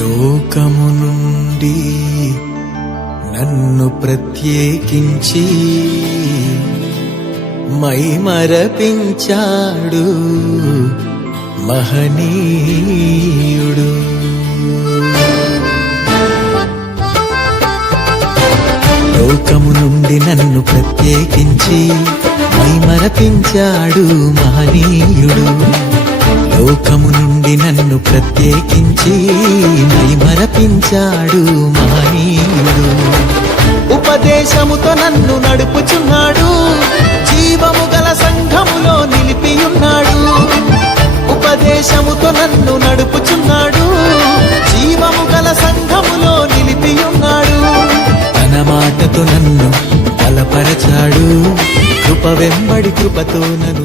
లోకము నుండి నన్ను ప్రత్యేకించి మైమరపించాడు మహనీయుడు. లోకము నుండి నన్ను ప్రత్యేకించి మైమరపించాడు మహనీయుడు. లోకము నుండి నన్ను ప్రత్యేకించి మైమరపించాడు మహనీయుడు. ఉపదేశముతో నన్ను నడుపుచున్నాడు, జీవము గల సంఘములో నిలిపియున్నాడు. ఉపదేశముతో నన్ను నడుపుచున్నాడు, జీవము గల సంఘములో నిలిపియున్నాడు. తన మాటతో నన్ను బలపరచాడు, కృప వెంబడి కృపతో నన్ను